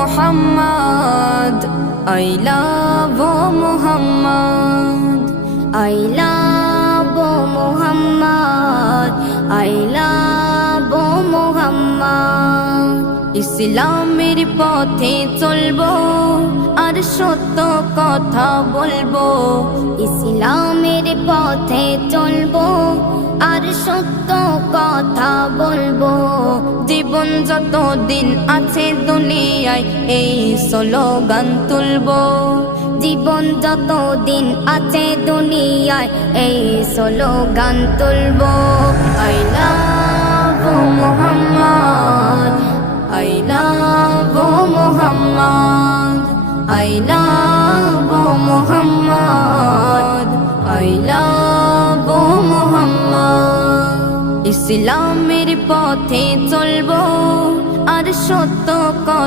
Muhammad, I love Muhammad, I love Muhammad, I love Muhammad. ইসলামের পথে চলবো আর সত্য কথা বলবো, ইসলামের পথে চলবো আর সত্য কথা বলবো। জীবন যত দিন আছে দুনিয়ায় এই স্লোগান তুলবো, জীবন যত দিন আছে দুনিয়ায় এই স্লোগান তুলবো। I love Muhammad, I love Muhammad, I love Muhammad, I love Muhammad. ইসলামের পথে চলবো আর সত্য কথা